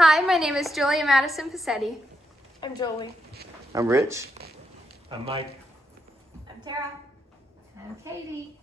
Hi, my name is Julia Madison Pacetti. I'm Jolie. I'm Rich. I'm Mike. I'm Tara. I'm Katie.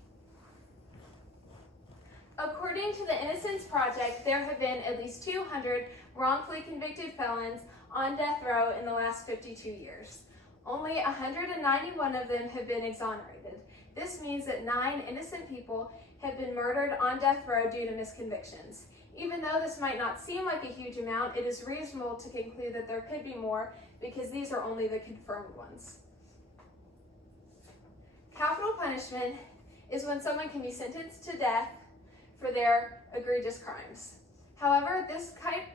According to the Innocence Project, there have been at least 200 wrongfully convicted felons on death row in the last 52 years. Only 191 of them have been exonerated. This means that 9 innocent people have been murdered on death row due to misconvictions. Even though this might not seem like a huge amount, it is reasonable to conclude that there could be more because these are only the confirmed ones. Capital punishment is when someone can be sentenced to death for their egregious crimes. However, this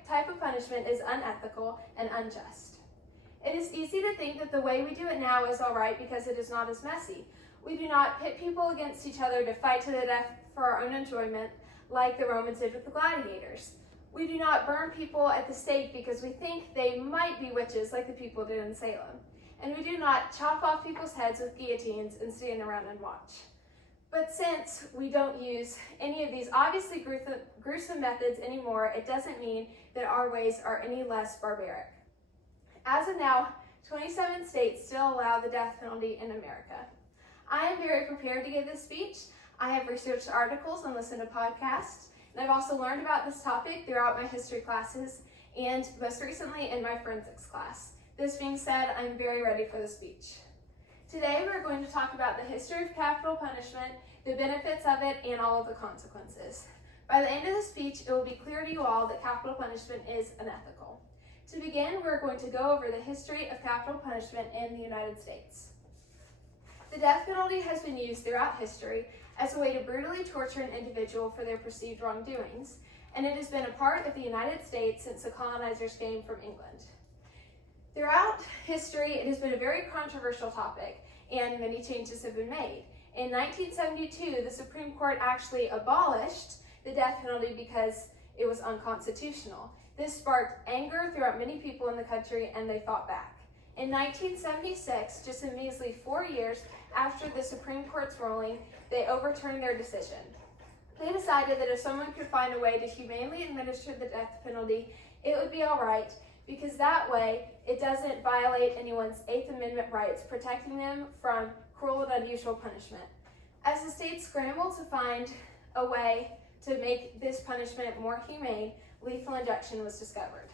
type of punishment is unethical and unjust. It is easy to think that the way we do it now is all right because it is not as messy. We do not pit people against each other to fight to the death for our own enjoyment like the Romans did with the gladiators. We do not burn people at the stake because we think they might be witches like the people did in Salem. And we do not chop off people's heads with guillotines and stand around and watch. But since we don't use any of these obviously gruesome methods anymore, it doesn't mean that our ways are any less barbaric. As of now, 27 states still allow the death penalty in America. I am very prepared to give this speech. I have researched articles and listened to podcasts, and I've also learned about this topic throughout my history classes and most recently in my forensics class. This being said, I'm very ready for the speech. Today we're going to talk about the history of capital punishment, the benefits of it, and all of the consequences. By the end of the speech, it will be clear to you all that capital punishment is unethical. To begin, we're going to go over the history of capital punishment in the United States. The death penalty has been used throughout history as a way to brutally torture an individual for their perceived wrongdoings, and it has been a part of the United States since the colonizers came from England. Throughout history, it has been a very controversial topic, and many changes have been made. In 1972, the Supreme Court actually abolished the death penalty because it was unconstitutional. This sparked anger throughout many people in the country, and they fought back. In 1976, just a measly 4 years after the Supreme Court's ruling, they overturned their decision. They decided that if someone could find a way to humanely administer the death penalty, it would be all right, because that way it doesn't violate anyone's 8th Amendment rights, protecting them from cruel and unusual punishment. As the states scrambled to find a way to make this punishment more humane, lethal injection was discovered.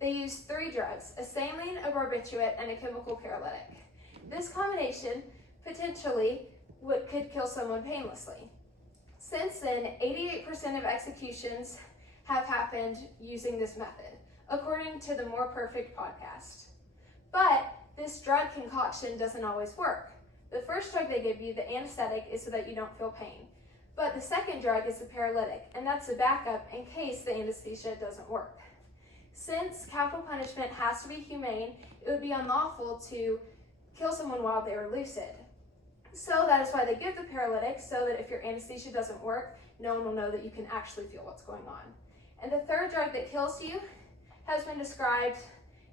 They used 3 drugs, a saline, a barbiturate, and a chemical paralytic. This combination potentially could kill someone painlessly. Since then, 88% of executions have happened using this method, according to the More Perfect podcast. But this drug concoction doesn't always work. The first drug they give you, the anesthetic, is so that you don't feel pain. But the second drug is the paralytic, and that's the backup in case the anesthesia doesn't work. Since capital punishment has to be humane, it would be unlawful to kill someone while they are lucid. So that is why they give the paralytic, so that if your anesthesia doesn't work, no one will know that you can actually feel what's going on. And the third drug that kills you has been described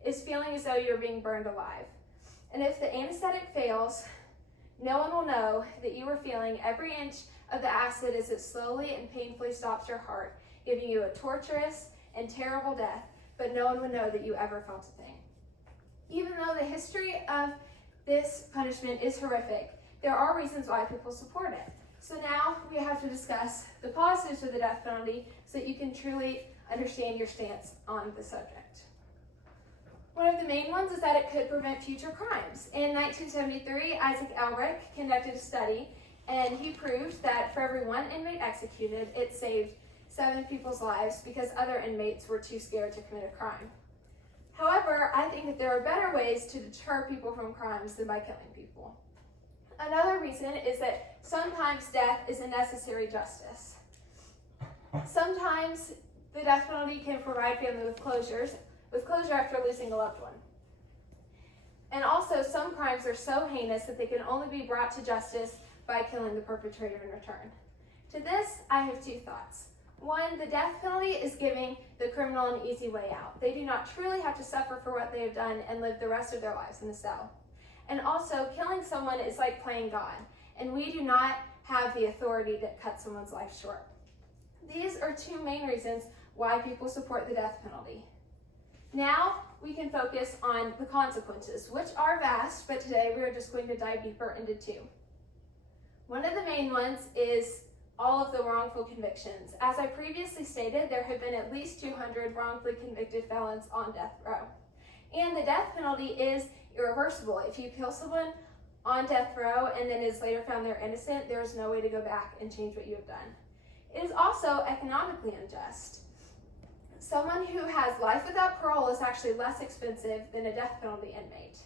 as feeling as though you're being burned alive. And if the anesthetic fails, no one will know that you are feeling every inch of the acid as it slowly and painfully stops your heart, giving you a torturous and terrible death, but no one would know that you ever felt a thing. Even though the history of this punishment is horrific, there are reasons why people support it. So now we have to discuss the positives of the death penalty so that you can truly understand your stance on the subject. One of the main ones is that it could prevent future crimes. In 1973, Isaac Elric conducted a study, and he proved that for every 1 inmate executed, it saved 7 people's lives because other inmates were too scared to commit a crime. However, I think that there are better ways to deter people from crimes than by killing people. Another reason is that sometimes death is a necessary justice. Sometimes the death penalty can provide family with closure after losing a loved one. And also, some crimes are so heinous that they can only be brought to justice by killing the perpetrator in return. To this, I have 2 thoughts. 1, the death penalty is giving the criminal an easy way out. They do not truly have to suffer for what they have done and live the rest of their lives in a cell. And also, killing someone is like playing God, and we do not have the authority to cut someone's life short. These are 2 main reasons why people support the death penalty. Now we can focus on the consequences, which are vast, but today we are just going to dive deeper into two. One of the main ones is all of the wrongful convictions. As I previously stated, there have been at least 200 wrongfully convicted felons on death row. And the death penalty is irreversible. If you kill someone on death row and then is later found they're innocent, there is no way to go back and change what you have done. It is also economically unjust. Someone who has life without parole is actually less expensive than a death penalty inmate.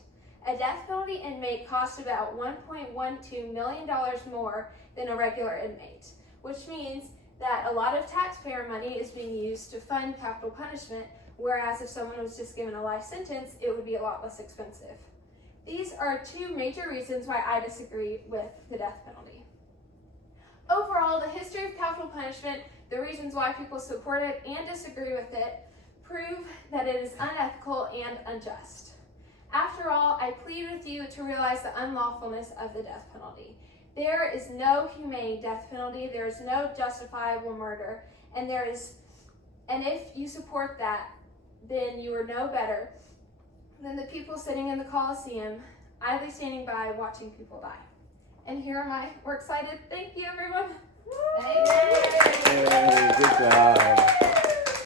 A death penalty inmate costs about $1.12 million more than a regular inmate, which means that a lot of taxpayer money is being used to fund capital punishment, whereas if someone was just given a life sentence, it would be a lot less expensive. These are two major reasons why I disagree with the death penalty. Overall, the history of capital punishment, the reasons why people support it and disagree with it, prove that it is unethical and unjust. After all, I plead with you to realize the unlawfulness of the death penalty. There is no humane death penalty, there is no justifiable murder, and if you support that, then you are no better than the people sitting in the Coliseum, idly standing by watching people die. And here am I. We're excited. Thank you, everyone. Hey, good job.